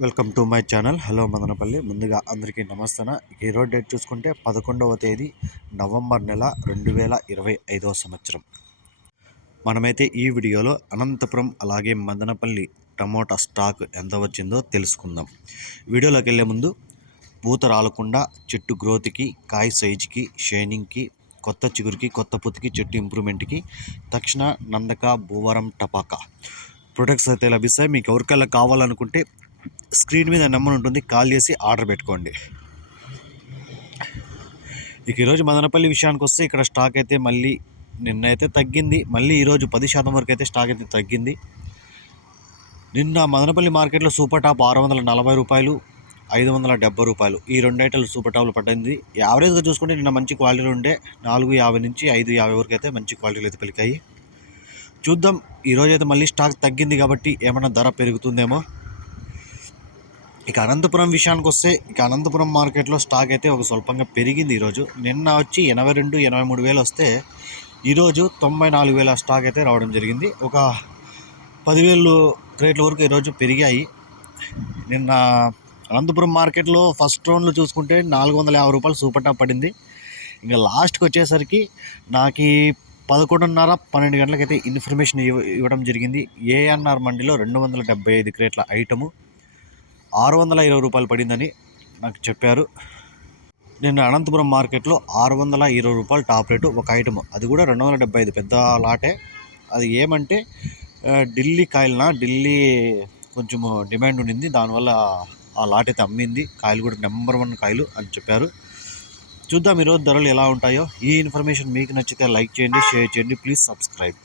Welcome to my channel. Hello Madanapalle. ముందుగా అందరికీ నమస్తన. ఈరోజు డేట్ చూసుకుంటే పదకొండవ తేదీ నవంబర్ నెల రెండు వేల ఇరవై ఐదవ సంవత్సరం. మనమైతే ఈ వీడియోలో అనంతపురం అలాగే మదనపల్లి టమోటా స్టాక్ ఎంత వచ్చిందో తెలుసుకుందాం. వీడియోలోకి వెళ్ళే ముందు పూత రాలకుండా చెట్టు గ్రోత్కి కాయ సైజుకి షైనింగ్కి కొత్త చిగురికి కొత్త పుతికి చెట్టు ఇంప్రూవ్మెంట్కి తక్షణ నందక భూవరం టపాకా. ప్రొడక్ట్స్ అయితే లభిస్తాయి. మీకు ఎవరికల్లా కావాలనుకుంటే స్క్రీన్ మీద నెంబర్ ఉంటుంది కాల్ చేసి ఆర్డర్ పెట్టుకోండి. ఇక ఈరోజు మదనపల్లి విషయానికి వస్తే ఇక్కడ స్టాక్ అయితే మళ్ళీ నిన్న అయితే తగ్గింది మళ్ళీ ఈరోజు పది శాతం వరకు అయితే స్టాక్ అయితే తగ్గింది. నిన్న మదనపల్లి మార్కెట్లో సూపర్ టాప్ ఆరు వందల నలభై రూపాయలు ఐదు వందల డెబ్బై రూపాయలు. ఈ రెండు ఐటలు సూపర్ టాప్లు పట్టింది యావరేజ్గా చూసుకుంటే నిన్న మంచి క్వాలిటీలు ఉండే నాలుగు యాభై నుంచి ఐదు యాభై వరకు అయితే మంచి క్వాలిటీలు అయితే పెరిగాయి చూద్దాం ఈరోజు అయితే మళ్ళీ స్టాక్ తగ్గింది కాబట్టి ఏమైనా ధర పెరుగుతుందేమో. ఇక అనంతపురం విషయానికి వస్తే ఇక అనంతపురం మార్కెట్లో స్టాక్ అయితే ఒక స్వల్పంగా పెరిగింది ఈరోజు. నిన్న వచ్చి ఎనభై రెండు ఎనభై మూడు వేలు వస్తే ఈరోజు తొంభై నాలుగు వేల స్టాక్ అయితే రావడం జరిగింది. ఒక పదివేలు రేట్ల వరకు ఈరోజు పెరిగాయి. నిన్న అనంతపురం మార్కెట్లో ఫస్ట్ రౌండ్లో చూసుకుంటే నాలుగు వందల యాభై రూపాయలు సూపర్ టాప్ పడింది. ఇంకా లాస్ట్కి వచ్చేసరికి నాకు పదకొండున్నర పన్నెండు గంటలకైతే ఇన్ఫర్మేషన్ ఇవ్వ ఇవ్వడం జరిగింది. ఏఎన్ఆర్ మండీలో రెండు వందల డెబ్బై ఐదు క్రేట్ల ఐటము. ఆరు వందల ఇరవై రూపాయలు పడిందని నాకు చెప్పారు. నేను అనంతపురం మార్కెట్లో ఆరు వందల ఇరవై రూపాయలు టాప్ రేటు ఒక ఐటమ్. అది కూడా రెండు వందల డెబ్బై ఐదు. పెద్ద లాటే. అది ఏమంటే ఢిల్లీ కాయలన? ఢిల్లీ కొంచెము డిమాండ్ ఉండింది. దానివల్ల ఆ లాట్ అయితే అమ్మింది. కాయలు కూడా నెంబర్ వన్ కాయలు అని చెప్పారు. చూద్దాం ఈరోజు ధరలు ఎలా ఉంటాయో. ఈ ఇన్ఫర్మేషన్ మీకు నచ్చితే లైక్ చేయండి షేర్ చేయండి. Please subscribe.